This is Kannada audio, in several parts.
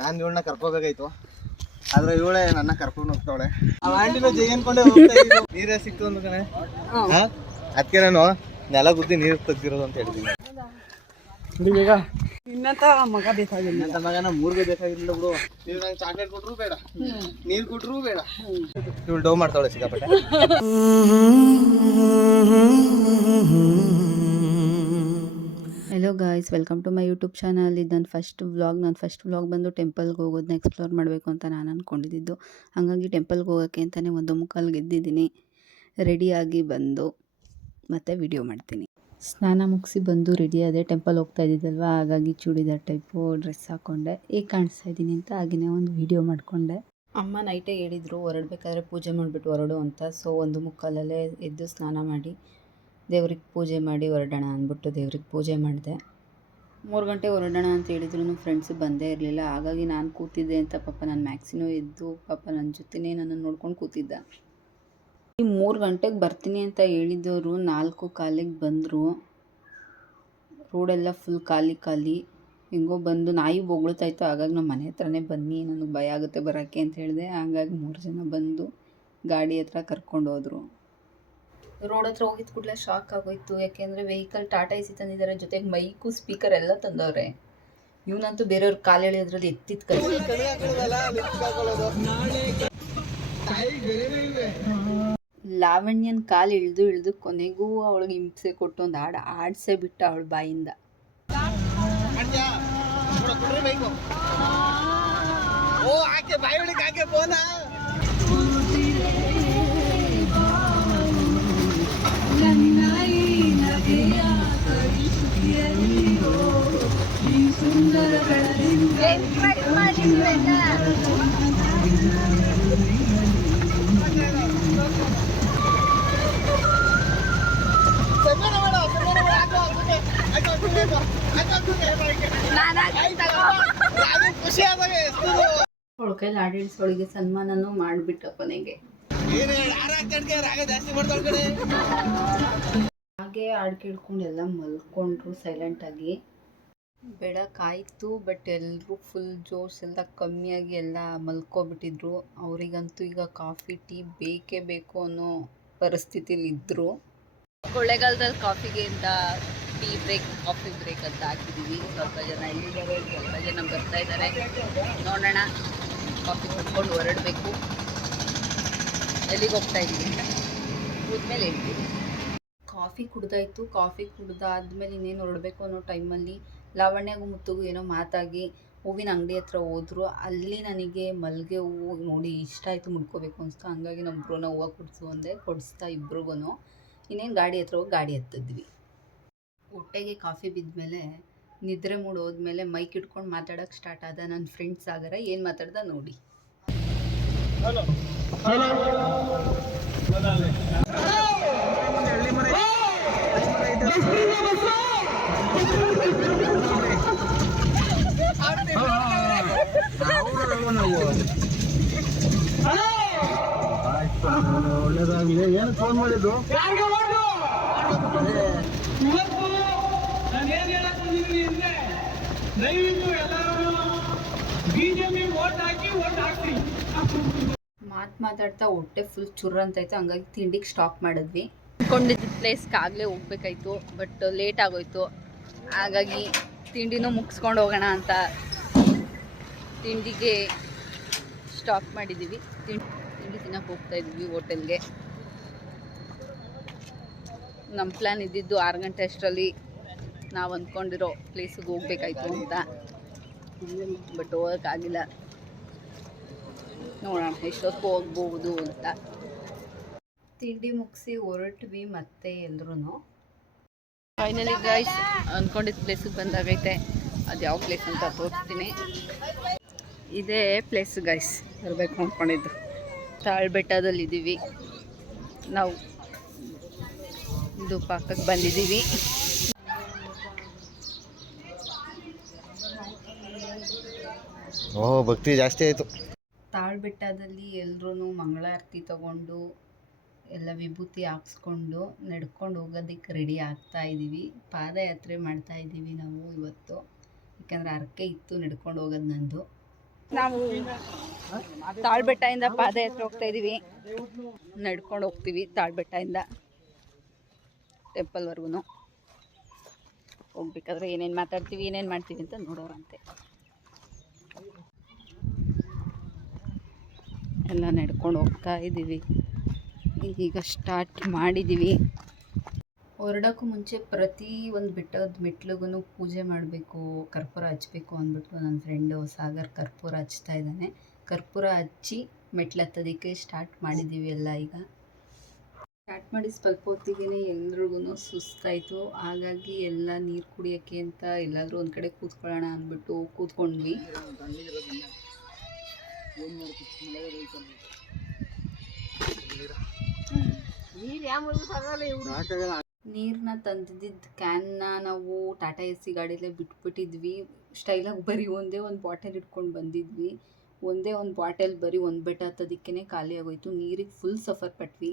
ನಾನು ಇವಳನ್ನ ಕರ್ಕೋಬೇಕಾಯ್ತು, ಆದ್ರೆ ಇವಳೇ ನನ್ನ ಕರ್ಕೊಂಡು ಹೋಗ್ತಾವಳೆ. ಆ ಆಂಟಿನ ಜೈ ಅನ್ಕೊಂಡೆ ಹೋಗ್ತಾ ಇದ್ದೀನಿ. ನೀರೇ ಸಿಕ್ತು ಅಂದ ಕಣೆ, ಅದಕ್ಕೆ ನಾನು ನೆಲ ಗುದ್ದಿ ನೀರು ತೆಗ್ದಿರೋದು ಅಂತ ಹೇಳ್ತೀನಿ. ಬೇಗ ಇನ್ನಂತ ಮಗ ಬೇಕಾಗಿಲ್ಲ, ನನ್ನ ಮಗನ ಮೂರ್ಗೆ ಬೇಕಾಗಿಲ್ಲ ಬಿಡು. ನೀವು ನಂಗೆ ಚಾಕ್ಲೇಟ್ ಕೊಟ್ರು ಬೇಡ, ನೀರು ಕೊಟ್ರು ಬೇಡ. ಇವಳು ಡೌ ಮಾಡ್ತಾವಳೆ ಸಿಕ್ಕಾಪಟ್ಟೆ. Hello guys, welcome to my YouTube channel. ಇದು ನನ್ನ ಫಸ್ಟ್ ವ್ಲಾಗ್ ಬಂದು ಟೆಂಪಲ್ಗೆ ಹೋಗೋದನ್ನ ಎಕ್ಸ್ಪ್ಲೋರ್ ಮಾಡಬೇಕು ಅಂತ ನಾನು ಅಂದ್ಕೊಂಡಿದ್ದು. ಹಾಗಾಗಿ ಟೆಂಪಲ್ಗೆ ಹೋಗೋಕ್ಕೆ ಅಂತಲೇ 1:45ಗೆ ಎದ್ದಿದ್ದೀನಿ. ರೆಡಿಯಾಗಿ ಬಂದು ಮತ್ತೆ ವಿಡಿಯೋ ಮಾಡ್ತೀನಿ. ಸ್ನಾನ ಮುಗಿಸಿ ಬಂದು ರೆಡಿ ಆದೆ. ಟೆಂಪಲ್ ಹೋಗ್ತಾ ಇದ್ದಿದ್ದಲ್ವ, ಹಾಗಾಗಿ ಚೂಡಿದಾರ್ ಟೈಪು ಡ್ರೆಸ್ ಹಾಕ್ಕೊಂಡೆ. ಹೇಗೆ ಕಾಣಿಸ್ತಾ ಇದ್ದೀನಿ ಅಂತ ಹಾಗೆಯೇ ಒಂದು ವಿಡಿಯೋ ಮಾಡಿಕೊಂಡೆ. ಅಮ್ಮ ನೈಟೇ ಹೇಳಿದರು ಹೊರಡಬೇಕಾದ್ರೆ ಪೂಜೆ ಮಾಡಿಬಿಟ್ಟು ಹೊರಡು ಅಂತ. ಸೊ 1:45 ಎದ್ದು ಸ್ನಾನ ಮಾಡಿ ದೇವ್ರಿಗೆ ಪೂಜೆ ಮಾಡಿ ಹೊರಡೋಣ ಅಂದ್ಬಿಟ್ಟು ದೇವ್ರಿಗೆ ಪೂಜೆ ಮಾಡಿದೆ. 3 ಗಂಟೆ ಹೊರಡೋಣ ಅಂತ ಹೇಳಿದ್ರು ಫ್ರೆಂಡ್ಸು ಬಂದೇ ಇರಲಿಲ್ಲ. ಹಾಗಾಗಿ ನಾನು ಕೂತಿದ್ದೆ ಅಂತ ಪಾಪ ನನ್ನ ಮ್ಯಾಕ್ಸಿನೂ ಎದ್ದು ಪಾಪ ನನ್ನ ಜೊತೆನೇ ನನ್ನನ್ನು ನೋಡ್ಕೊಂಡು ಕೂತಿದ್ದ. ಈ 3 ಗಂಟೆಗೆ ಬರ್ತೀನಿ ಅಂತ ಹೇಳಿದವರು 4:15ಗೆ ಬಂದರು. ರೋಡೆಲ್ಲ ಫುಲ್ ಖಾಲಿ. ಹೆಂಗೋ ಬಂದು ನಾಯಿ ಬೊಗಳ್ತಾಯಿತ್ತು. ಹಾಗಾಗಿ ನಮ್ಮ ಮನೆ ಹತ್ರನೇ ಬನ್ನಿ, ನನಗೆ ಭಯ ಆಗುತ್ತೆ ಬರೋಕ್ಕೆ ಅಂತ ಹೇಳಿದೆ. ಹಾಗಾಗಿ 3 ಜನ ಬಂದು ಗಾಡಿ ಹತ್ರ ಕರ್ಕೊಂಡು ಹೋದರು. ರೋಡ್ ಹತ್ರ ಹೋಗಿದ ಕೂಡಲೇ ಶಾಕ್ ಆಗೋಯ್ತು. ಯಾಕೆಂದರೆ ವೆಹಿಕಲ್ ಟಾಟಾ ಎಸಿ ತಂದಿದ್ದಾರೆ, ಜೊತೆಗೆ ಮೈಕು ಸ್ಪೀಕರ್ ಎಲ್ಲ ತಂದವ್ರೆ. ಇವನಂತೂ ಬೇರೆಯವ್ರ ಕಾಲು ಎಳೆಯೋದ್ರಲ್ಲಿ ಎತ್ತಿದ ಕೈ. ಲಾವಣ್ಯನ ಕಾಲು ಇಳಿದು ಕೊನೆಗೂ ಅವಳಿಗೆ ಹಿಂಸೆ ಕೊಟ್ಟು ಒಂದು ಆಡ್ಸೇ ಬಿಟ್ಟ ಅವಳ ಬಾಯಿಂದ. ಅವಳ ಕೈಲಿ ಆಡಿಡ್ಸೋಳಿಗೆ ಸನ್ಮಾನನೂ ಮಾಡಿಬಿಟ್ಟ ಕೊನೆಗೆ. ಹಾಗೆ ಹಾಡು ಕೇಳ್ಕೊಂಡು ಎಲ್ಲ ಮಲ್ಕೊಂಡ್ರು ಸೈಲೆಂಟಾಗಿ. ಬೆಳಕಾಯಿತು, ಬಟ್ ಎಲ್ಲರೂ ಫುಲ್ ಜೋಶ್ ಎಲ್ಲ ಕಮ್ಮಿಯಾಗಿ ಎಲ್ಲ ಮಲ್ಕೊಬಿಟ್ಟಿದ್ರು. ಅವರಿಗಂತೂ ಈಗ ಕಾಫಿ ಟೀ ಬೇಕೇ ಬೇಕು ಅನ್ನೋ ಪರಿಸ್ಥಿತಿಲಿ ಇದ್ದರು. ಕೊಳ್ಳೆಗಾಲದಲ್ಲಿ ಕಾಫಿಗೆ ಅಂತ ಟೀ ಬ್ರೇಕ್, ಕಾಫಿ ಬ್ರೇಕ್ ಅಂತ ಹಾಕಿದ್ದೀವಿ. ಸ್ವಲ್ಪ ಜನ ಇಲ್ಲಿದ್ದಾರೆ, ಸ್ವಲ್ಪ ಜನ ಬರ್ತಾ ಇದ್ದಾರೆ. ನೋಡೋಣ, ಕಾಫಿ ಕುಡ್ಕೊಂಡು ಹೊರಡಬೇಕು. ಎಲ್ಲಿಗೆ ಹೋಗ್ತಾ ಇದ್ದೀವಿ ಕೂದ್ಮೇಲೆ ಹೇಳ್ತೀವಿ. ಕಾಫಿ ಕುಡ್ದಾಯಿತು. ಕಾಫಿ ಕುಡ್ದಾದ್ಮೇಲೆ ಇನ್ನೇನು ಹೊರಡಬೇಕು ಅನ್ನೋ ಟೈಮಲ್ಲಿ ಲಾವಣ್ಯಗೂ ಮುತ್ತುಗೂ ಏನೋ ಮಾತಾಗಿ ಹೂವಿನ ಅಂಗಡಿ ಹತ್ರ ಹೋದ್ರು. ಅಲ್ಲಿ ನನಗೆ ಮಲ್ಲಿಗೆ ಹೂವು ನೋಡಿ ಇಷ್ಟ ಆಯಿತು, ಮುಡ್ಕೋಬೇಕು ಅನಿಸ್ತು. ಹಂಗಾಗಿ ನಮ್ಮ ಬ್ರೋನ ಹೂವು ಕೊಡಿಸು ಅಂದೆ, ಕೊಡಿಸ್ತಾ ಇಬ್ರಿಗೂ. ಇನ್ನೇನು ಗಾಡಿ ಹತ್ರ ಹೋಗಿ ಗಾಡಿ ಹತ್ತಿದ್ವಿ. ಹೊಟ್ಟೆಗೆ ಕಾಫಿ ಬಿದ್ಮೇಲೆ ನಿದ್ರೆ ಮೂಡ್ ಹೋದ್ಮೇಲೆ ಮೈಕ್ ಇಟ್ಕೊಂಡು ಮಾತಾಡೋಕ್ಕೆ ಸ್ಟಾರ್ಟ್ ಆದ ನನ್ನ ಫ್ರೆಂಡ್ ಸಾಗರ. ಏನು ಮಾತಾಡ್ದ ನೋಡಿ. ಒಳ್ಳೇದಾಗಲಿ. ಏನು ಫೋನ್ ಮಾಡಿದ್ದು? ಮಾತಾಡ್ತಾ ಹೊಟ್ಟೆ ಫುಲ್ ಚುರ್ರ ಅಂತೈತೆ. ಹಂಗಾಗಿ ತಿಂಡಿಗೆ ಸ್ಟಾಪ್ ಮಾಡಿದ್ವಿ. ಅಂದ್ಕೊಂಡಿದ್ದ ಪ್ಲೇಸ್ಗೆ ಆಗಲೇ ಹೋಗ್ಬೇಕಾಯ್ತು, ಬಟ್ ಲೇಟ್ ಆಗೋಯ್ತು. ಹಾಗಾಗಿ ತಿಂಡಿನೂ ಮುಗಿಸ್ಕೊಂಡು ಹೋಗೋಣ ಅಂತ ತಿಂಡಿಗೆ ಸ್ಟಾಪ್ ಮಾಡಿದ್ದೀವಿ. ತಿಂಡಿ ತಿನ್ನಕ್ಕೆ ಹೋಗ್ತಾ ಇದ್ವಿ ಹೋಟೆಲ್ಗೆ. ನಮ್ಮ ಪ್ಲ್ಯಾನ್ ಇದ್ದಿದ್ದು 6 ಗಂಟೆ ಅಷ್ಟರಲ್ಲಿ ನಾವು ಅಂದ್ಕೊಂಡಿರೋ ಪ್ಲೇಸಿಗೆ ಹೋಗ್ಬೇಕಾಯ್ತು ಅಂತ, ಬಟ್ ಹೋಗೋಕ್ಕಾಗಿಲ್ಲ. ನೋಡೋಣ ಎಷ್ಟೊತ್ತು ಹೋಗ್ಬೋದು ಅಂತ. ತಿಂಡಿ ಮುಗಿಸಿ ಹೊರಟ್ವಿ ಮತ್ತೆ ಎಲ್ಲರೂ. ಫೈನಲಿ ಗೈಸ್, ಅಂದ್ಕೊಂಡಿದ್ದ ಪ್ಲೇಸಿಗೆ ಬಂದಾಗೈತೆ. ಅದು ಯಾವ ಪ್ಲೇಸ್ ಅಂತ ತೋರಿಸ್ತೀನಿ. ಇದೇ ಪ್ಲೇಸ್ ಗೈಸ್, ಬರಬೇಕು ಅಂದ್ಕೊಂಡಿದ್ದು. ತಾಳ್ಬೆಟ್ಟದಲ್ಲಿದ್ದೀವಿ ನಾವು. ಇದು ಪಕ್ಕಕ್ಕೆ ಬಂದಿದ್ದೀವಿ. ಓಹ್, ಭಕ್ತಿ ಜಾಸ್ತಿ ಆಯಿತು. ತಾಳ್ಬೆಟ್ಟದಲ್ಲಿ ಎಲ್ಲರೂ ಮಂಗಳಾರತಿ ತಗೊಂಡು ಎಲ್ಲ ವಿಭೂತಿ ಹಾಕ್ಸ್ಕೊಂಡು ನಡ್ಕೊಂಡು ಹೋಗೋದಕ್ಕೆ ರೆಡಿ ಆಗ್ತಾ ಇದ್ದೀವಿ. ಪಾದಯಾತ್ರೆ ಮಾಡ್ತಾ ಇದ್ದೀವಿ ನಾವು ಇವತ್ತು. ಯಾಕಂದರೆ ಹರಕೆ ಇತ್ತು ನಡ್ಕೊಂಡು ಹೋಗೋದು ನಂದು. ನಾವು ತಾಳ್ಬೆಟ್ಟದಿಂದ ಪಾದಯಾತ್ರೆ ಹೋಗ್ತಾ ಇದ್ದೀವಿ. ನಡ್ಕೊಂಡು ಹೋಗ್ತೀವಿ ತಾಳ್ಬೆಟ್ಟದಿಂದ ಟೆಂಪಲ್ವರೆಗೂ. ಹೋಗ್ಬೇಕಾದ್ರೆ ಏನೇನು ಮಾತಾಡ್ತೀವಿ ಏನೇನು ಮಾಡ್ತೀವಿ ಅಂತ ನೋಡೋರಂತೆ. ಎಲ್ಲ ನಡ್ಕೊಂಡು ಹೋಗ್ತಾ ಇದ್ದೀವಿ. ಈಗ ಸ್ಟಾರ್ಟ್ ಮಾಡಿದ್ದೀವಿ. ಹೊರಡೋಕ್ಕೂ ಮುಂಚೆ ಪ್ರತಿ ಒಂದು ಬೆಟ್ಟದ ಮೆಟ್ಲಿಗೂ ಪೂಜೆ ಮಾಡಬೇಕು, ಕರ್ಪೂರ ಹಚ್ಚಬೇಕು ಅಂದ್ಬಿಟ್ಟು ನನ್ನ ಫ್ರೆಂಡು ಸಾಗರ್ ಕರ್ಪೂರ ಹಚ್ತಾ ಇದ್ದಾನೆ. ಕರ್ಪೂರ ಹಚ್ಚಿ ಮೆಟ್ಲು ಹತ್ತೋದಕ್ಕೆ ಸ್ಟಾರ್ಟ್ ಮಾಡಿದ್ದೀವಿ ಎಲ್ಲ. ಈಗ ಸ್ಟಾರ್ಟ್ ಮಾಡಿ ಸ್ವಲ್ಪ ಹೊತ್ತಿಗೆ ಎಲ್ರಿಗೂ ಸುಸ್ತಾಯಿತು. ಹಾಗಾಗಿ ಎಲ್ಲ ನೀರು ಕುಡಿಯೋಕ್ಕೆ ಅಂತ ಎಲ್ಲಾದರೂ ಒಂದು ಕಡೆ ಕೂತ್ಕೊಳ್ಳೋಣ ಅಂದ್ಬಿಟ್ಟು ಕೂತ್ಕೊಂಡ್ವಿ. ನೀರನ್ನ ತಂದಿದ್ದ ಕ್ಯಾನ್ನ ನಾವು ಟಾಟಾ ಎ ಸಿ ಗಾಡಿಯಲ್ಲೇ ಬಿಟ್ಬಿಟ್ಟಿದ್ವಿ. ಸ್ಟೈಲಾಗಿ ಬರೀ ಒಂದೇ ಒಂದು ಬಾಟಲ್ ಇಟ್ಕೊಂಡು ಬಂದಿದ್ವಿ. ಒಂದೇ ಒಂದು ಬಾಟಲ್ ಬರೀ ಒಂದು ಬೆಟ್ಟ ಹತ್ತೋದಕ್ಕೇ ಖಾಲಿ ಆಗೋಯ್ತು. ನೀರಿಗೆ ಫುಲ್ ಸಫರ್ ಪಟ್ವಿ.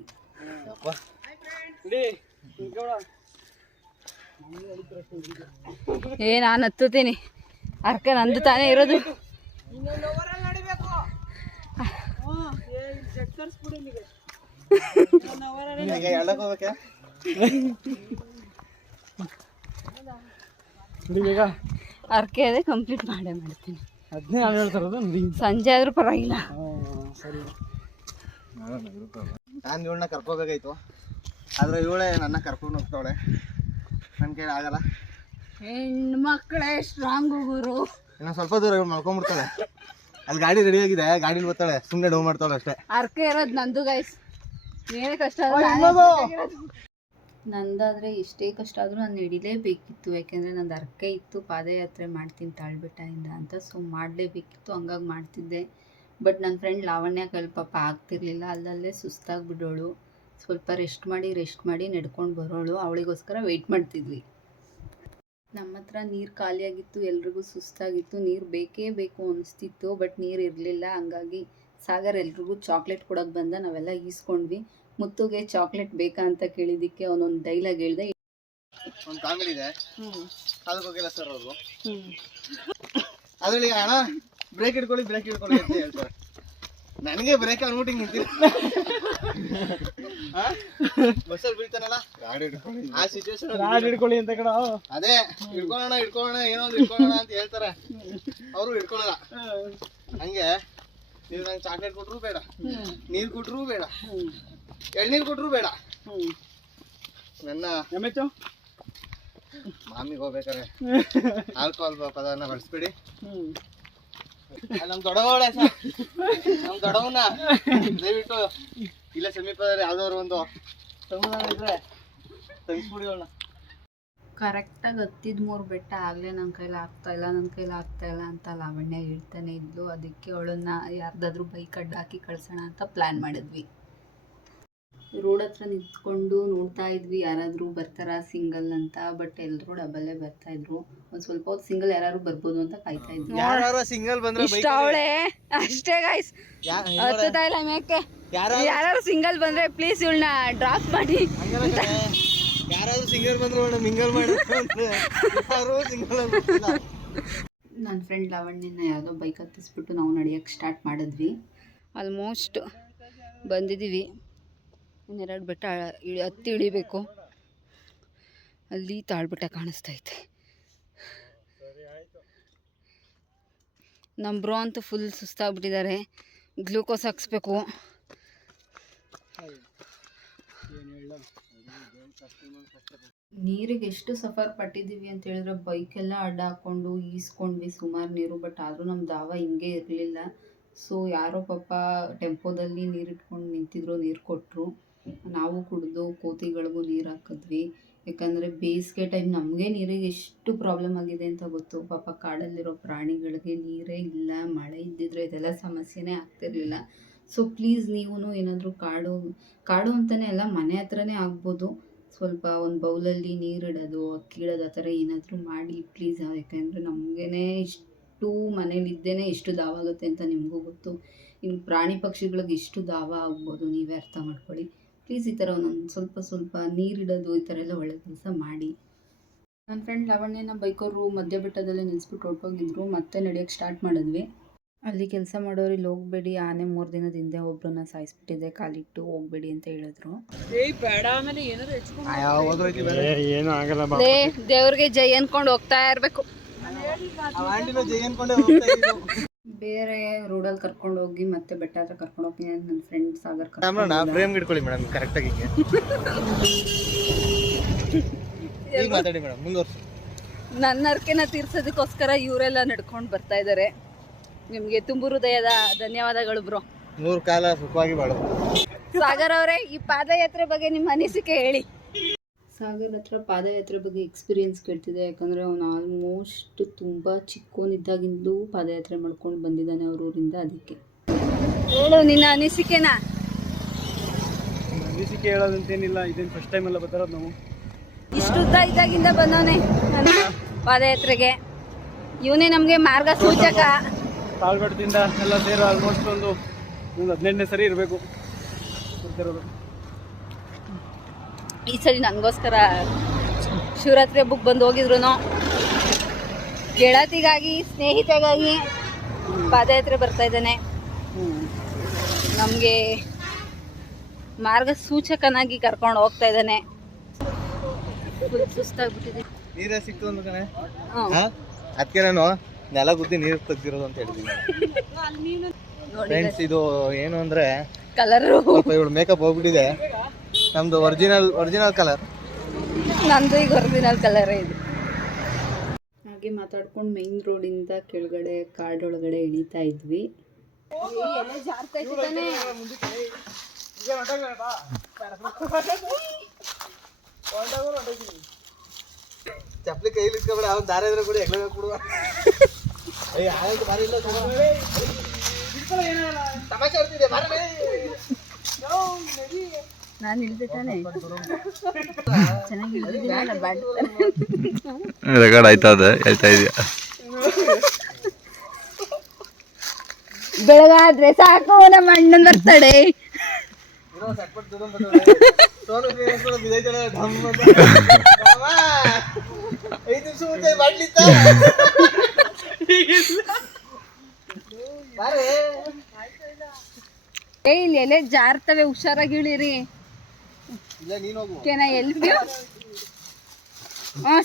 ನಾನು ಹತ್ತುತ್ತೀನಿ. ಅರ್ಕ ನಂದು ತಾನೇ ಇರೋದು. ಅರ್ಕೆ ಅದೇ ಕಂಪ್ಲೀಟ್ ಮಾಡೇ ಮಾಡ್ತೀನಿ. ಸಂಜೆ ಆದ್ರೂ ಪರವಾಗಿಲ್ಲ. ನಾನು ಇವಳನ್ನ ಕರ್ಕೋಬೇಕಾಯ್ತು, ಆದ್ರೆ ಇವಳೇ ನನ್ನ ಕರ್ಕೊಂಡು ಹೋಗ್ತಾವಳೆ. ನನ್ನ ಕೈಲಿ ಆಗಲ್ಲ. ಹೆಣ್ಮಕ್ಳೇ ಸ್ಟ್ರಾಂಗ್ ಗುರು. ಇನ್ನೊಂದು ಸ್ವಲ್ಪ ದೂರ ಇವಳು ಮಲ್ಕೊಂಡ್ಬಿಡ್ತಾಳೆ. ಅಲ್ಲಿ ಗಾಡಿ ರೆಡಿ ಆಗಿದೆ, ಗಾಡಿಲಿ ಬರ್ತಾಳೆ, ಸುಮ್ಮನೆ ಡೌ ಮಾಡ್ತಾಳೆ ಅಷ್ಟೇ. ಅರ್ಕೆ ಇರೋದು ನಂದು ಗೈಸ್. ಏನೇ ಕಷ್ಟ ನಂದಾದರೆ ಎಷ್ಟೇ ಕಷ್ಟ ಆದರೂ ನಾನು ನಡಿಲೇಬೇಕಿತ್ತು. ಯಾಕೆಂದರೆ ನಂದು ಅರ್ಕೆ ಇತ್ತು, ಪಾದಯಾತ್ರೆ ಮಾಡ್ತೀನಿ ತಾಳ್ಬೆಟ್ಟದಿಂದ ಅಂತ. ಸೊ ಮಾಡಲೇಬೇಕಿತ್ತು, ಹಂಗಾಗಿ ಮಾಡ್ತಿದ್ದೆ. ಬಟ್ ನನ್ನ ಫ್ರೆಂಡ್ ಲಾವಣ್ಯ ಕೈಲಿ ಪಾಪ ಆಗ್ತಿರ್ಲಿಲ್ಲ. ಅಲ್ಲಲ್ಲೇ ಸುಸ್ತಾಗಿಬಿಡೋಳು. ಸ್ವಲ್ಪ ರೆಸ್ಟ್ ಮಾಡಿ ನಡ್ಕೊಂಡು ಬರೋಳು. ಅವಳಿಗೋಸ್ಕರ ವೆಯ್ಟ್ ಮಾಡ್ತಿದ್ವಿ. ನಮ್ಮ ಹತ್ರ ನೀರು ಖಾಲಿಯಾಗಿತ್ತು, ಎಲ್ರಿಗೂ ಸುಸ್ತಾಗಿತ್ತು. ನೀರು ಬೇಕೇ ಬೇಕು ಅನಿಸ್ತಿತ್ತು, ಬಟ್ ನೀರು ಇರಲಿಲ್ಲ. ಹಂಗಾಗಿ ಸಾಗರ್ ಎಲ್ರಿಗೂ ಚಾಕ್ಲೇಟ್ ಕೊಡೋಕೆ ಬಂದ. ನಾವೆಲ್ಲ ಈಸ್ಕೊಂಡ್ವಿ. ಮುತ್ತುಗೆ ಚಾಕ್ಲೇಟ್ ಬೇಕಾ ಅಂತ ಕೇಳಿದ್ದಕ್ಕೆ ಅವನೊಂದು ಡೈಲಾಗ್ ಹೇಳ್ದೆ. ಒಂದು ಕಾಮಿಡಿ ಇದೆ. ಅದಕ್ಕೆ ಹೋಗಿಲ್ಲ ಸರ್ ಅವರು. ಅದ್ರಲ್ಲಿ ಅಣ್ಣ ಬ್ರೇಕ್ ಹಿಡ್ಕೊಳ್ಳಿ ಅಂತ ಹೇಳ್ತಾರೆ. ನನಗೆ ಬ್ರೇಕ್ ಅಂದ್ಬಿಟ್ಟು ಹಿಂಗೆ ನಿಂತೀನಿ. ಬಸ್ಸಲ್ಲಿ ಬೀಳ್ತಾನಲ್ಲ, ಆ ಸಿಚುವೇಶನ್ ಹಿಡ್ಕೊಳ್ಳಿ ಅಂತ ಕಣ. ಅದೇ ಹಿಡ್ಕೊಳ್ಳೋಣ ಏನೋ ಒಂದು ಹಿಡ್ಕೊಳ್ಳೋಣ ಅಂತ ಹೇಳ್ತಾರೆ. ಅವರು ಹಿಡ್ಕೊಳ್ಳಲ್ಲ. ಹಂಗೆ ನೀವು ನಂಗೆ ಚಾಕ್ಲೇಟ್ ಕೊಟ್ರು ಬೇಡ, ನೀರು ಕೊಟ್ರು ಬೇಡ, ಎಳ್ನೀರು ಕೊಟ್ರು ಬೇಡ. ನನ್ನ ಮಾಮಿಗೆ ಹೋಗ್ಬೇಕಾರೆ ಆಲ್ಕೋಹಾಲ್ ಪದನ ಬಳಸ್ಬೇಡಿ. ನಮ್ ದೊಡ್ಡವಳೆ ನಮ್ ದೊಡ್ಡವನ್ನ ದಯವಿಟ್ಟು ಇಲ್ಲ ಸಮೀಪದಲ್ಲಿ ಯಾವ್ದಾದ್ರು ಒಂದು ಸಮುದಾಯ ಇದ್ರೆ ತೆಗಿಸ್ಬಿಡಿ ಅವಳನ್ನ. ಕರೆಕ್ಟಾಗಿ ಹತ್ತಿದ 3 ಬೆಟ್ಟ ಆಗಲೇ ನನ್ನ ಕೈಲಿ ಆಗ್ತಾ ಇಲ್ಲ ಅಂತ ಲಾವಣ್ಯ ಹೇಳ್ತಾನೆ ಇದ್ಲು. ಅದಕ್ಕೆ ಅವಳನ್ನ ಯಾರ್ದಾದ್ರೂ ಬೈಕ್ ಅಡ್ಡ ಹಾಕಿ ಕಳ್ಸೋಣ ಅಂತ ಪ್ಲ್ಯಾನ್ ಮಾಡಿದ್ವಿ. ರೋಡ್ ಹತ್ರ ನಿಂತ್ಕೊಂಡು ನೋಡ್ತಾ ಇದ್ವಿ ಯಾರಾದರೂ ಬರ್ತಾರಾ ಸಿಂಗಲ್ ಅಂತ. ಬಟ್ ಎಲ್ಲರೂ ಡಬಲ್ಲೇ ಬರ್ತಾ ಇದ್ರು. ಒಂದು ಸ್ವಲ್ಪ ಹೊತ್ತು ಸಿಂಗಲ್ ಯಾರು ಬರ್ಬೋದು ಅಂತ ಕಾಯ್ತಾ ಇದ್ವಿ. ಯಾರು ಸಿಂಗಲ್ ಬಂದ್ರೆ ಇಷ್ಟ ಅವಳೆ ಅಷ್ಟೇ ಗೈಸ್. ಹತ್ತುತ್ತಾ ಇಲ್ಲ ಮೇಕೆ. ಯಾರು ಸಿಂಗಲ್ ಬಂದ್ರೆ ಪ್ಲೀಸ್ ಇವಳನ್ನ ಡ್ರಾಪ್ ಮಾಡಿ. ಯಾರಾದ್ರೂ ಸಿಂಗಲ್ ಬಂದ್ರೆ ಮಿಂಗಲ್ ಮಾಡಿ. ನನ್ನ ಫ್ರೆಂಡ್ ಲಾವಣ್ಯನ ಯಾವುದೋ ಬೈಕ್ ಹತ್ತಿಸ್ಬಿಟ್ಟು ನಾವು ನಡೆಯೋಕ್ಕೆ ಸ್ಟಾರ್ಟ್ ಮಾಡಿದ್ವಿ. ಆಲ್ಮೋಸ್ಟ್ ಬಂದಿದ್ದೀವಿ. ಇನ್ನೆರಡು ಬೆಟ್ಟ ಹತ್ತಿ ಇಳಿಬೇಕು. ಅಲ್ಲಿ ತಾಳ್ಬೆಟ್ಟ ಕಾಣಿಸ್ತೈತೆ. ನಮ್ಮ ಬ್ರೋ ಅಂತೂ ಫುಲ್ ಸುಸ್ತಾಗ್ಬಿಟ್ಟಿದ್ದಾರೆ. ಗ್ಲೂಕೋಸ್ ಹಾಕ್ಸ್ಬೇಕು. ನೀರಿಗೆ ಎಷ್ಟು ಸಫರ್ ಪಟ್ಟಿದ್ದೀವಿ ಅಂತ ಹೇಳಿದ್ರೆ ಬೈಕೆಲ್ಲ ಅಡ್ಡ ಹಾಕ್ಕೊಂಡು ಈಸ್ಕೊಂಡ್ವಿ ಸುಮಾರು ನೀರು. ಬಟ್ ಆದರೂ ನಮ್ಮ ದಾವ ಹಿಂಗೆ ಇರಲಿಲ್ಲ. ಸೊ ಯಾರೋ ಪಾಪ ಟೆಂಪೋದಲ್ಲಿ ನೀರು ಇಟ್ಕೊಂಡು ನಿಂತಿದ್ರು, ನೀರು ಕೊಟ್ಟರು. ನಾವು ಕುಡಿದು ಕೋತಿಗಳಿಗೂ ನೀರು ಹಾಕಿದ್ವಿ. ಯಾಕಂದರೆ ಬೇಸಿಗೆ ಟೈಮ್ ನಮಗೆ ನೀರಿಗೆ ಎಷ್ಟು ಪ್ರಾಬ್ಲಮ್ ಆಗಿದೆ ಅಂತ ಗೊತ್ತು. ಪಾಪ ಕಾಡಲ್ಲಿರೋ ಪ್ರಾಣಿಗಳಿಗೆ ನೀರೇ ಇಲ್ಲ. ಮಳೆ ಇದ್ದಿದ್ರೆ ಇದೆಲ್ಲ ಸಮಸ್ಯೆನೇ ಆಗ್ತಿರ್ಲಿಲ್ಲ. ಸೊ ಪ್ಲೀಸ್ ನೀವು ಏನಾದರೂ ಕಾಡು ಅಂತಲೇ ಅಲ್ಲ, ಮನೆ ಹತ್ರನೇ ಆಗ್ಬೋದು, ಸ್ವಲ್ಪ ಒಂದು ಬೌಲಲ್ಲಿ ನೀರಿಡೋದು, ಅಕ್ಕಿ ಇಡೋದು, ಆ ಥರ ಏನಾದರೂ ಮಾಡಿ ಪ್ಲೀಸ್. ಯಾಕೆಂದರೆ ನಮಗೇ ಇಷ್ಟು ಮನೇಲಿದ್ದೇನೆ ಎಷ್ಟು ದಾವ ಆಗುತ್ತೆ ಅಂತ ನಿಮಗೂ ಗೊತ್ತು. ಇನ್ನು ಪ್ರಾಣಿ ಪಕ್ಷಿಗಳಿಗೆ ಎಷ್ಟು ದಾವ ಆಗ್ಬೋದು ನೀವೇ ಅರ್ಥ ಮಾಡ್ಕೊಳ್ಳಿ. ಪ್ಲೀಸ್ ಈ ಥರ ಒಂದೊಂದು ಸ್ವಲ್ಪ ನೀರಿಡೋದು, ಈ ಥರ ಎಲ್ಲ ಒಳ್ಳೆ ಕೆಲಸ ಮಾಡಿ. ನನ್ನ ಫ್ರೆಂಡ್ ಲಾವಣ್ಯನ ಬೈಕವರು ಮಧ್ಯ ಬೆಟ್ಟದಲ್ಲೇ ನಿಲ್ಲಿಸ್ಬಿಟ್ಟು ಹೊರಟೋಗಿದ್ರು. ಮತ್ತೆ ನಡೆಯೋಕ್ಕೆ ಸ್ಟಾರ್ಟ್ ಮಾಡಿದ್ವಿ. ಅಲ್ಲಿ ಕೆಲಸ ಮಾಡೋರು ಇಲ್ಲಿ ಹೋಗ್ಬೇಡಿ, ಆನೆ 3 ದಿನದ ಹಿಂದೆ ಒಬ್ರನ್ನ ಸಾಯಿಸ್ಬಿಟ್ಟಿದೆ, ಕಾಲಿಟ್ಟು ಹೋಗ್ಬೇಡಿ ಅಂತ ಹೇಳಿದ್ರು. ಬೇಡ ಆಮೇಲೆ ಏನಾದ್ರು ಏನು ಆಗಲ್ಲ. ದೇವ್ರಿಗೆ ಜೈ ಅನ್ಕೊಂಡು ಹೋಗ್ತಾ ಇರ್ಬೇಕು. ಜೈ ಅನ್ಕೊಂಡೆ ಹೋಗ್ತಾ ಇದ್ದೀವಿ. ಬೇರೆ ರೋಡಲ್ಲಿ ಕರ್ಕೊಂಡು ಹೋಗಿ ಮತ್ತೆ ಬೆಟ್ಟ ಹತ್ರ ಕರ್ಕೊಂಡು ಹೋಗ್ತೀನಿ ಅಂತ ನನ್ನ ಫ್ರೆಂಡ್ ಸಾಗರ್ ಫ್ರೇಮ್ ಇಟ್ಕೊಳ್ಳಿ ಮೇಡಮ್, ಕರೆಕ್ಟಾಗಿ ಈಗ ಮಾತಾಡಿ ಮೇಡಮ್, ಮುಂದುವರ್ಸಿ. ನನ್ನ ಅರ್ಕೆನ ತೀರ್ಸೋದಕ್ಕೋಸ್ಕರ ಇವರೆಲ್ಲ ನಡ್ಕೊಂಡು ಬರ್ತಾ ಇದ್ದಾರೆ. ನಿಮಗೆ ತುಂಬು ಹೃದಯದ ಧನ್ಯವಾದಗಳು ಬ್ರೋ. 3 ಕಾಲ ಸುಖವಾಗಿ ಬಾಳು. ಸಾಗರ್ ಅವರೇ, ಈ ಪಾದಯಾತ್ರೆ ಬಗ್ಗೆ ನಿಮ್ಮ ಅನಿಸಿಕೆ ಹೇಳಿ. ಸಾಗರ್ ಹತ್ರ ಪಾದಯಾತ್ರೆ ಬಗ್ಗೆ ಎಕ್ಸ್ಪೀರಿಯನ್ಸ್ ಕೇಳ್ತಿದೆ, ಯಾಕಂದರೆ ಅವನು ಆಲ್ಮೋಸ್ಟ್ ತುಂಬ ಚಿಕ್ಕವನಿದ್ದಾಗಿಂದಲೂ ಪಾದಯಾತ್ರೆ ಮಾಡ್ಕೊಂಡು ಬಂದಿದ್ದಾನೆ ಅವ್ರ ಊರಿಂದ. ಅದಕ್ಕೆ ಹೇಳು ನಿನ್ನ ಅನಿಸಿಕೆನಾ. ಅನಿಸಿಕೆ ಹೇಳೋದಂತೇನಿಲ್ಲ, ಇದೇನು ಫಸ್ಟ್ ಟೈಮ್ ಎಲ್ಲ ಬರ್ತಾರೋದು ನಾವು. ಇಷ್ಟು ಉದ್ದ ಇದ್ದಾಗಿಂದ ಬಂದವನೇ ಪಾದಯಾತ್ರೆಗೆ. ಇವನೇ ನಮಗೆ ಮಾರ್ಗ ಸೂಚಕ. ಕಾಲ್ಗಡದಿಂದ ಎಲ್ಲ ಸೇರೋ ಆಲ್ಮೋಸ್ಟ್ ಒಂದು 18ನೇ ಸರಿ ಇರಬೇಕು ಬರ್ತಿರೋದು. ಈ ಸರಿ ನನಗೋಸ್ಕರ ಶಿವರಾತ್ರಿ ಹಬ್ಬಕ್ಕೆ ಬಂದು ಹೋಗಿದ್ರು. ಗೆಳತಿಗಾಗಿ, ಸ್ನೇಹಿತೆಗಾಗಿ ಪಾದಯಾತ್ರೆ ಬರ್ತಾ ಇದ್ದಾನೆ. ನಮಗೆ ಮಾರ್ಗ ಸೂಚಕನಾಗಿ ಕರ್ಕೊಂಡು ಹೋಗ್ತಾ ಇದ್ದಾನೆ. ಸುಸ್ತಾಗ್ಬಿಟ್ಟಿದೆ. ನೀರೇ ಸಿಕ್ತು ಒಂದು ಕಣೆ, ಅದಕ್ಕೆ ನಾನು ನೆಲ ಗುದ್ದಿ ನೀರು ತೆಗ್ದಿರೋದು ಅಂತ ಹೇಳಿದ್ದೀನಿ ಫ್ರೆಂಡ್ಸ್. ಇದು ಏನು ಅಂದ್ರೆ ಕಲರು ಸ್ವಲ್ಪ ಇವಳು ಮೇಕಪ್ ಹೋಗ್ಬಿಟ್ಟಿದೆ. ನಮ್ದು ಒರಿಜಿನಲ್ ಕಲರ್, ನಂದು ಈಗ ಒರಿಜಿನಲ್ ಕಲರೇ ಇದು. ಹಾಗೆ ಮಾತಾಡ್ಕೊಂಡು ಮೈನ್ ರೋಡಿಂದ ಕೆಳಗಡೆ ಕಾಡೊಳಗಡೆ ಇಳಿತಾ ಇದ್ವಿ. ಚಪ್ಪಲಿ ಕೈಲಿ ಇಟ್ಕೊಬೇಡ, ಅವ್ನು ದಾರ ಇದ್ರೆ ಕೂಡ ಎಗ್ಲ ಕೊಡುವ. ತಮಾಷೆ ಆಡ್ತಿದ್ದೆ ನಾನು ಇಳಿದೆ ತಾನೆ, ಚೆನ್ನಾಗಿ ರೆಕಾರ್ಡ್ ಆಯ್ತದ ಹೇಳ್ತಾ ಇದೆಯಾ. ಬೆಳಗಾದ್ರೆ ಸಾಕು, ನಮ್ಮ ಅಣ್ಣನ್ ಬರ್ತಾಡೆ. ಇಲ್ಲಿ ಎಲೆ ಜಾರ್ತವೆ, ಹುಷಾರಾಗಿ ಇಳಿರಿ. ಕೆನ ಎಲ್ಪ್ ಯು?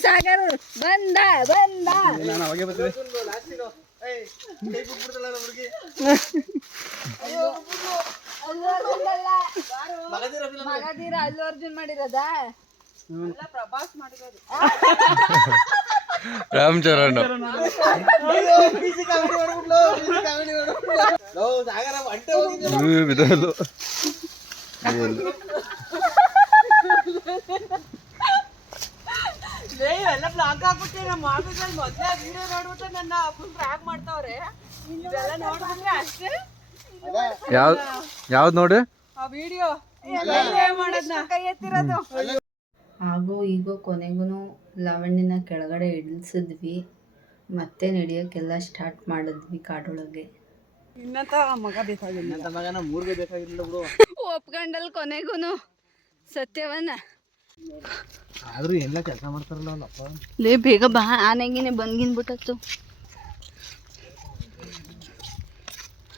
ಸಾಗರ್ ಬಂದ. ಮಗದೀರ ಅಲ್ಲು ಅರ್ಜುನ್ ಮಾಡಿರೋದಾ? ಪ್ರಭಾಸ್ ಮಾಡಿರೋದು. ರಾಮ್ ಚರಣ್ ಬಿಡಲು ಎಲ್ಲ ಬ್ಲಾಗ್ ಹಾಕ್ಬಿಟ್ಟೆ. ನಮ್ಮ ಆಫೀಸಲ್ಲಿ ಮೊದಲೇ ವಿಡಿಯೋ ನೋಡ್ಬಿಟ್ಟು ನನ್ನ ಫುಲ್ ಟ್ರ್ಯಾಕ್ ಮಾಡ್ತಾವ್ರೆ. ಇದೆಲ್ಲ ನೋಡ್ಬಿಟ್ರೆ ಅಷ್ಟೇ. ಯಾವ್ದು ನೋಡಿ ಆ ವಿಡಿಯೋ ಕೈ ಎತ್ತಿರೋದು. ಆಗೋ ಈಗೋ ಕೊನೆಗೂ ಲಾವಣ್ಯನ ಕೆಳಗಡೆ ಇಳಿಸಿದ್ವಿ. ಮತ್ತೆ ನಡೆಯೋಕ್ಕೆಲ್ಲ ಸ್ಟಾರ್ಟ್ ಮಾಡಿದ್ವಿ ಕಾಡೊಳಗೆ. ಇನ್ನಂತ ಮಗ ಬೇಕಾಗಿಲ್ಲ, ಮಗನ 3ಗೆ ಬೇಕಾಗಿಲ್ಲ ಬಿಡು. ಒಪ್ಕೊಂಡಲ್ಲಿ ಕೊನೆಗೂ ಸತ್ಯವನ್ನ. ಆದ್ರೂ ಎಲ್ಲ ಕೆಲಸ ಮಾಡ್ತಾರಲ್ಲ ಅಪ್ಪ. ಲೇ ಬೇಗ ಬಾ, ಆನೆಗಿನೇ ಬಂದ್ಗಿನ್ಬಿಟ್ಟತ್ತು.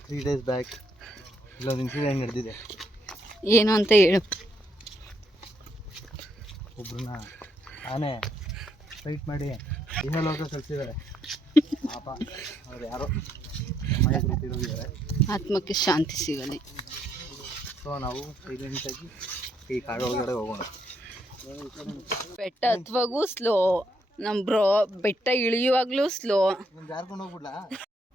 3 days ಬ್ಯಾಕ್ ಇಲ್ಲೊಂದು ಇನ್ಸಿಡೆಂಟ್ ನಡೆದಿದೆ. ಏನು ಅಂತ ಹೇಳು. ಒಬ್ರನ್ನ ಆನೆ ಫೈಟ್ ಮಾಡಿ ಇಹಲೋಕ ಕಳಿಸಿದ್ದಾರೆ. ಪಾಪ ಅವ್ರು ಯಾರೋ ಮನೆಗೆ ಆತ್ಮಕ್ಕೆ ಶಾಂತಿ ಸಿಗಲಿ. ಸೊ ನಾವು ಸೈಲೆಂಟಾಗಿ ಈ ಕಾಡೊಳಗಡೆ ಹೋಗೋಣ. ಬೆಟ್ಟ ಹತ್ತುವಾಗೂ ಸ್ಲೋ, ನಮ್ಮ ಬ್ರೋ ಬೆಟ್ಟ ಇಳಿಯುವಾಗಲೂ ಸ್ಲೋ. ಜಾರ್ಕೊಂಡು ಹೋಗ್ಬಿಡ್ಲಾ?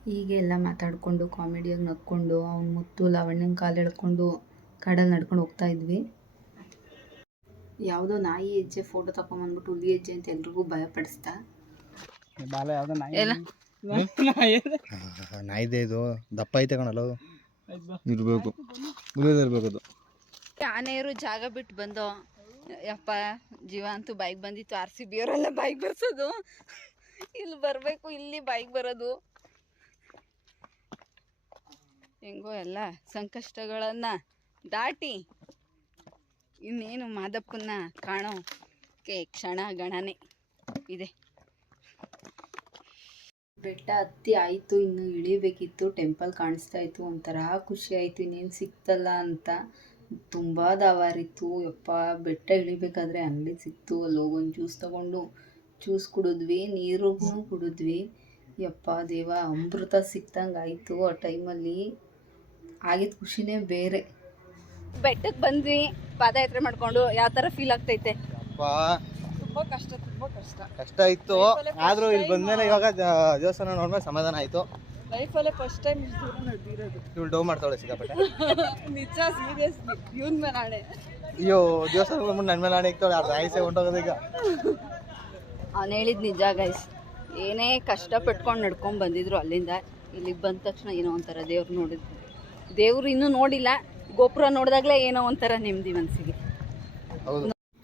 ಹೀಗೆ ಎಲ್ಲ ಮಾತಾಡಿಕೊಂಡು ಕಾಮಿಡಿಯಾಗಿ ನಕ್ಕೊಂಡು ಅವ್ನು ಮುತ್ತು ಲಾವಣ್ಯನ ಕಾಲು ಎಳ್ಕೊಂಡು ಕಾಡಲ್ಲಿ ನಡ್ಕೊಂಡು ಹೋಗ್ತಾ ಇದ್ವಿ. ಯಾವುದೋ ನಾಯಿ ಹೆಜ್ಜೆ ಫೋಟೋ ತಗೊಂಬಂದ್ಬಿಟ್ಟು ಹುಲಿ ಹೆಜ್ಜೆ ಅಂತ ಎಲ್ರಿಗೂ ಭಯಪಡಿಸ್ತಾ. ನಾಯಿದೆ ಇದು, ದಪ್ಪ ಐತೆ ಕಣಲ್ಲ, ಇರಬೇಕು ಇರಬೇಕು. ಅದು ಆನೆಯರು ಜಾಗ ಬಿಟ್ಟು ಬಂದೋ. ಯಪ್ಪ ಜೀವ ಅಂತೂ ಬೈಕ್ ಬಂದಿತ್ತು. RCB ಅವರೆಲ್ಲ ಬೈಕ್ ಬರ್ಸೋದು, ಇಲ್ಲಿ ಬರಬೇಕು, ಇಲ್ಲಿ ಬೈಕ್ ಬರೋದು. ಹೆಂಗೋ ಎಲ್ಲ ಸಂಕಷ್ಟಗಳನ್ನು ದಾಟಿ ಇನ್ನೇನು ಮಾದಪ್ಪನ್ನ ಕಾಣೋಕ್ಕೆ ಕ್ಷಣ ಗಣನೆ ಇದೆ. ಬೆಟ್ಟ ಹತ್ತಿ ಆಯಿತು, ಇನ್ನು ಇಳಿಬೇಕಿತ್ತು. ಟೆಂಪಲ್ ಕಾಣಿಸ್ತಾ ಇತ್ತು, ಒಂಥರ ಖುಷಿ ಆಯಿತು ಇನ್ನೇನು ಸಿಕ್ತಲ್ಲ ಅಂತ. ತುಂಬ ದಾವಾರಿತ್ತು ಯಪ್ಪ. ಬೆಟ್ಟ ಇಳಿಬೇಕಾದ್ರೆ ಅಂಗಡಿ ಸಿಕ್ತು, ಅಲ್ಲಿ ಹೋಗೊಂದು ಜ್ಯೂಸ್ ತೊಗೊಂಡು ಜ್ಯೂಸ್ ಕುಡಿದ್ವಿ, ನೀರು ಕುಡಿದ್ವಿ. ಯಪ್ಪ ದೇವ, ಅಮೃತ ಸಿಕ್ತಂಗೆ ಆಯಿತು ಆ ಟೈಮಲ್ಲಿ. ಆಗಿದ್ದ ಖುಷಿನೇ ಬೇರೆ. ಬೆಟ್ಟಕ್ಕೆ ಬಂದ್ವಿ ಪಾದಯಾತ್ರೆ ಮಾಡ್ಕೊಂಡು. ಯಾವ ಥರ ಫೀಲ್ ಆಗ್ತೈತೆ? ತುಂಬಾ ಕಷ್ಟ ಇತ್ತು, ಆದ್ರೂ ಇಲ್ಲಿ ಬಂದ್ಮೇಲೆ ಇವಾಗ ದೇವಸ್ಥಾನ ನೋಡ್ಮೇಲೆ ಸಮಾಧಾನ ಆಯ್ತು. ಲೈಫಲ್ಲೇ ಫಸ್ಟ್ ಟೈಮ್ ಇಷ್ಟು ದೂರ ನಡೆದಿರೋದು. ಇವಳು ಡೌ ಮಾಡ್ತಾಳೆ ಸಿಕ್ಕಾಪಟ್ಟೆ. ನಿಜ, ಸೀರಿಯಸ್ಲಿ ಇವನ್ ಮೇಲೆ ಆಣೆ. ಅಯ್ಯೋ, ದೇವಸ್ಥಾನ ಬಂದ್ಬಿಟ್ಟು ನನ್ನ ಮೇಲೆ ಆಣೆ ಇಕ್ತಾಳೆ. ಅದು ಆಯ್ಸೆ ಹೊಂಟೋಗೋದು ಈಗ. ಅವ್ನು ಹೇಳಿದ ನಿಜ ಗೈಸ್. ಏನೇ ಕಷ್ಟಪಟ್ಕೊಂಡು ನಡ್ಕೊಂಡು ಬಂದಿದ್ರು ಅಲ್ಲಿಂದ ಇಲ್ಲಿಗೆ ಬಂದ ತಕ್ಷಣ ಏನೋ ಒಂಥರ ದೇವ್ರು ನೋಡಿದ್ರು. ದೇವ್ರು ಇನ್ನೂ ನೋಡಿಲ್ಲ, ಗೋಪುರ ನೋಡಿದಾಗಲೇ ಏನೋ ಒಂಥರ ನೆಮ್ಮದಿ ಮನಸ್ಸಿಗೆ.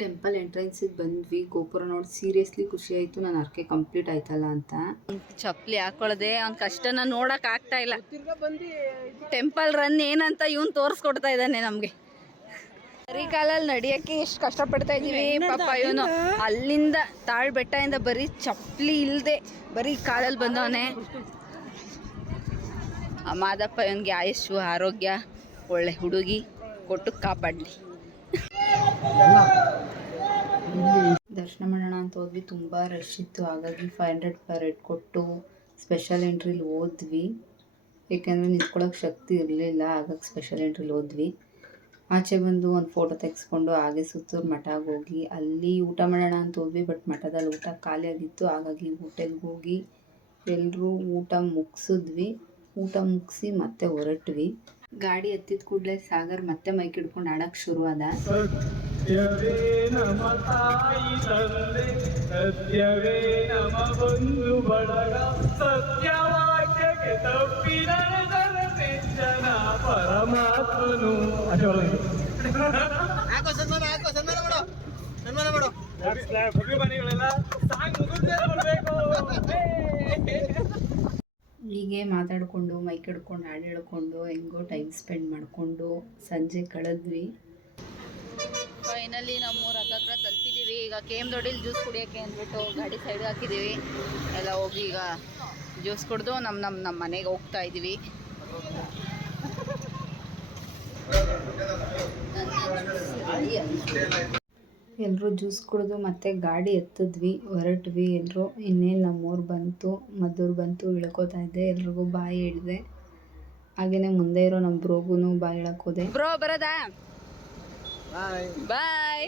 ಟೆಂಪಲ್ ಎಂಟ್ರೆನ್ಸಿಗೆ ಬಂದ್ವಿ, ಗೋಪುರ ನೋಡಿ ಸೀರಿಯಸ್ಲಿ ಖುಷಿ ಆಯಿತು. ನನ್ನ ಹರಕೆ ಕಂಪ್ಲೀಟ್ ಆಯ್ತಲ್ಲ ಅಂತ. ಚಪ್ಪಲಿ ಹಾಕೊಳ್ಳದೆ ಅವ್ನ ಕಷ್ಟನ ನೋಡಕ್ ಆಗ್ತಾ ಇಲ್ಲ. ಟೆಂಪಲ್ ರನ್ ಏನಂತ ಇವನು ತೋರಿಸ್ಕೊಡ್ತಾ ಇದ್ದಾನೆ ನಮಗೆ. ಬರೀ ಕಾಲಲ್ಲಿ ನಡಿಯೋಕ್ಕೆ ಎಷ್ಟು ಕಷ್ಟಪಡ್ತಾ ಇದ್ದೀವಿ ಪಾಪ. ಇವನು ಅಲ್ಲಿಂದ ಬೆಟ್ಟದಿಂದ ಬರೀ ಚಪ್ಪಲಿ ಇಲ್ಲದೆ ಬರೀ ಕಾಲಲ್ಲಿ ಬಂದವನೇ. ಆ ಮಾದಪ್ಪ ಇವನಿಗೆ ಆಯುಷ್ಯು ಆರೋಗ್ಯ ಒಳ್ಳೆ ಹುಡುಗಿ ಕೊಟ್ಟು ಕಾಪಾಡಲಿ. ದರ್ಶನ ಮಾಡೋಣ ಅಂತ ಹೋದ್ವಿ, ತುಂಬ ರಶ್ ಇತ್ತು. ಹಾಗಾಗಿ 500 ಪರ್ ಹೆಡ್ ಕೊಟ್ಟು ಸ್ಪೆಷಲ್ ಎಂಟ್ರಿಲಿ ಹೋದ್ವಿ. ಏಕೆಂದರೆ ನಿಂತ್ಕೊಳ್ಳೋಕೆ ಶಕ್ತಿ ಇರಲಿಲ್ಲ, ಹಾಗಾಗಿ ಸ್ಪೆಷಲ್ ಎಂಟ್ರಿಲಿ ಹೋದ್ವಿ. ಆಚೆ ಬಂದು ಒಂದು ಫೋಟೋ ತೆಗೆಸ್ಕೊಂಡು ಹಾಗೆ ಸುತ್ತೂರು ಮಠಕ್ಕೆ ಹೋಗಿ ಅಲ್ಲಿ ಊಟ ಮಾಡೋಣ ಅಂತ ಹೋದ್ವಿ. ಬಟ್ ಮಠದಲ್ಲಿ ಊಟ ಖಾಲಿ ಆಗಿತ್ತು, ಹಾಗಾಗಿ ಹೋಟೆಲ್ಗೆ ಹೋಗಿ ಎಲ್ಲರೂ ಊಟ ಮುಗಿಸಿದ್ವಿ. ಊಟ ಮುಗಿಸಿ ಮತ್ತೆ ಹೊರಟ್ವಿ. ಗಾಡಿ ಹತ್ತಿದ ಕೂಡಲೇ ಸಾಗರ್ ಮತ್ತೆ ಮೈಕ್ ಹಿಡ್ಕೊಂಡು ಆಡೋಕ್ಕೆ ಶುರುವಾದ. ಸತ್ಯವೇ ನಮ ತಾಯಿ ತಂದೆ, ಸತ್ಯವೇ ನಮ ಬಂಧು ಬಳಗ, ಸತ್ಯವಾಕ್ಯಕ್ಕೆ ತಪ್ಪಿ ನಡೆದರ ಜನ ಪರಮಾತ್ಮನು. ಅಭಿಮಾನಿಗಳೆಲ್ಲ ಸಾಂಗ್ ಮುಗಿದೇ ನೋಡ್ಬೇಕು. ಹೀಗೆ ಮಾತಾಡಿಕೊಂಡು ಮೈಕ್ ಹಿಡ್ಕೊಂಡು ಹಾಡು ಹೇಳ್ಕೊಂಡು ಹೆಂಗೋ ಟೈಮ್ ಸ್ಪೆಂಡ್ ಮಾಡಿಕೊಂಡು ಸಂಜೆ ಕಳೆದ್ವಿ. ಫೈನಲಿ ನಮ್ಮೂರ ಹತ್ರ ತಲುಪಿದ್ದೀವಿ. ಈಗ KM ದೊಡ್ಡಿಲಿ ಜ್ಯೂಸ್ ಕುಡಿಯೋಕ್ಕೆ ಅಂದ್ಬಿಟ್ಟು ಗಾಡಿ ಸೈಡ್ ಹಾಕಿದ್ದೀವಿ. ಎಲ್ಲ ಹೋಗಿ ಈಗ ಜ್ಯೂಸ್ ಕುಡಿದು ನಮ್ಮ ಮನೆಗೆ ಹೋಗ್ತಾ ಇದ್ದೀವಿ. ಎಲ್ಲರೂ ಜ್ಯೂಸ್ ಕುಡಿದು ಮತ್ತೆ ಗಾಡಿ ಎತ್ತಿದ್ವಿ, ಹೊರಟ್ವಿ ಎಲ್ಲರೂ. ಇನ್ನೇನು ನಮ್ಮೂರು ಬಂತು, ಮದ್ದೂರು ಬಂತು, ಇಳ್ಕೋತಾ ಇದ್ದೆ. ಎಲ್ರಿಗೂ ಬಾಯ್ ಹೇಳಿದೆ. ಹಾಗೆಯೇ ಮುಂದೆ ಇರೋ ನಮ್ಮ ಬ್ರೋಗೂ ಬಾಯ್ ಹೇಳಕ್ಕೆ ಹೋದೆ. ಬ್ರೋ ಬರೋದಾ? ಬಾಯ್.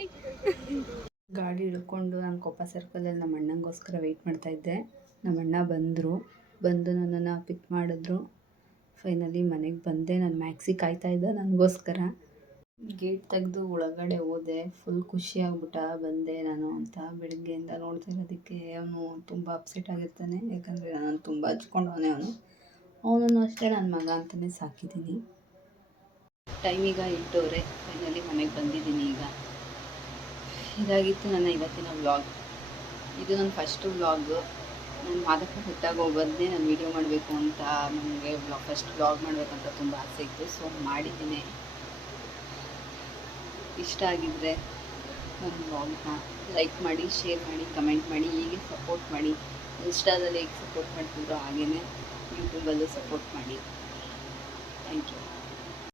ಗಾಡಿ ಇಳ್ಕೊಂಡು ನಾನು ಕೊಪ್ಪ ಸರ್ಕಲಲ್ಲಿ ನಮ್ಮ ಅಣ್ಣಂಗೋಸ್ಕರ ವೆಯ್ಟ್ ಮಾಡ್ತಾಯಿದ್ದೆ. ನಮ್ಮ ಅಣ್ಣ ಬಂದು ನನ್ನನ್ನು ಪಿಕ್ ಮಾಡಿದ್ರು. ಫೈನಲಿ ಮನೆಗೆ ಬಂದೆ. ನಾನು ಮ್ಯಾಕ್ಸಿ ಕಾಯ್ತಾ ಇದ್ದೆ ನನಗೋಸ್ಕರ. ಗೇಟ್ ತೆಗೆದು ಒಳಗಡೆ ಹೋದೆ. ಫುಲ್ ಖುಷಿ ಆಗ್ಬಿಟ್ಟ ಬಂದೆ ನಾನು ಅಂತ. ಬೆಳಗ್ಗೆಯಿಂದ ನೋಡ್ತಾ ಇರೋದಕ್ಕೆ ಅವನು ತುಂಬ ಅಪ್ಸೆಟ್ ಆಗಿರ್ತಾನೆ, ಯಾಕಂದರೆ ನಾನು ತುಂಬ ಹಚ್ಕೊಂಡವನೇ. ಅವನನ್ನು ಅಷ್ಟೇ ನನ್ನ ಮಗ ಅಂತಲೇ ಸಾಕಿದ್ದೀನಿ. ಟೈಮೀಗ 8:00. ಫೈನಲಿ ಮನೆಗೆ ಬಂದಿದ್ದೀನಿ. ಈಗ ಇದಾಗಿತ್ತು ನನ್ನ ಇವತ್ತಿನ ವ್ಲಾಗ್. ಇದು ನನ್ನ ಫಸ್ಟ್ ವ್ಲಾಗು. ನಾನು ಮಾದಪ್ಪ ಹುಟ್ಟಾಗ ಬಂದೇ ನಾನು ವೀಡಿಯೋ ಮಾಡಬೇಕು ಅಂತ ನನಗೆ ಫಸ್ಟ್ ವ್ಲಾಗ್ ಮಾಡಬೇಕಂತ ತುಂಬ ಆಸೆ ಇತ್ತು. ಸೊ ಮಾಡಿದ್ದೀನಿ. ಇಷ್ಟ ಆಗಿದ್ದರೆ ನನ್ನ ವ್ಲಾಗ್ನ ಲೈಕ್ ಮಾಡಿ, ಶೇರ್ ಮಾಡಿ, ಕಮೆಂಟ್ ಮಾಡಿ, ಹೀಗೆ ಸಪೋರ್ಟ್ ಮಾಡಿ. ಇನ್ಸ್ಟಾದಲ್ಲಿ ಹೇಗೆ ಸಪೋರ್ಟ್ ಮಾಡ್ತಿದ್ರು ಹಾಗೆಯೇ ಯೂಟ್ಯೂಬಲ್ಲೂ ಸಪೋರ್ಟ್ ಮಾಡಿ. Thank you.